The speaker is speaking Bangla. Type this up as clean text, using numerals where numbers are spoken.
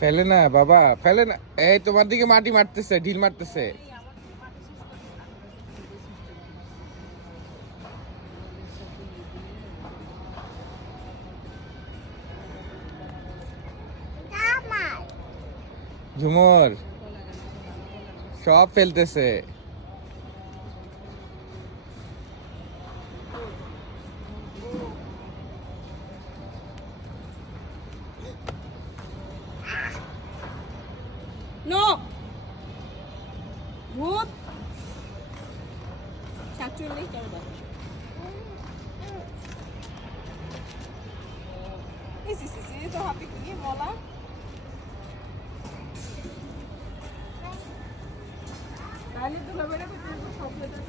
ফেলে না বাবা, ফেলে না। এই তোমার দিকে মাটি মারতেছে, ঢিল মারতেছে। ঝুমুর সব ফেলতেছে। নো ভূত 47 কেন বাবা এই তো হাতে কি বলা তাহলে তো হবে না, সব লেটা